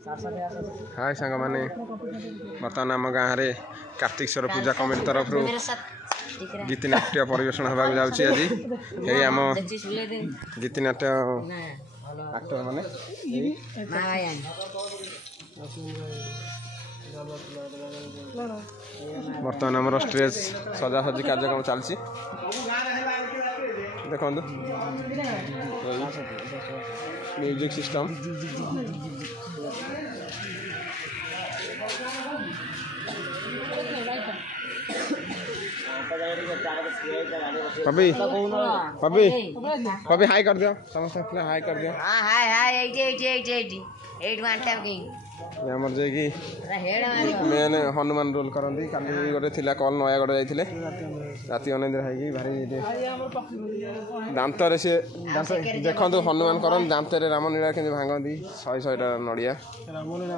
हाय सांग मैंने बर्तमान आम गाँव में कार्तिकेश्वर पूजा कमिटी तरफ गीतिनाट्य परिवेशन होगा जाऊँगी आज यही आम गीतिनाट्य एक्टर माने बर्तमान आम स्टेज सजासजी कार्यक्रम चलती देखो music system puppy puppy puppy high कर दियो समस्त हाई कर दियो हां हाय हाय 80 हमर जे कि मेन हनुमान रोल करंदी काली गोटे थिला कॉल नयागढ़ जाइथिले राति अनिद्रा है कि भारी दांत रे से दांत देखंतु हनुमान करन दांत रे राम लीला के भांगंदी 100 टा नडिया राम लीला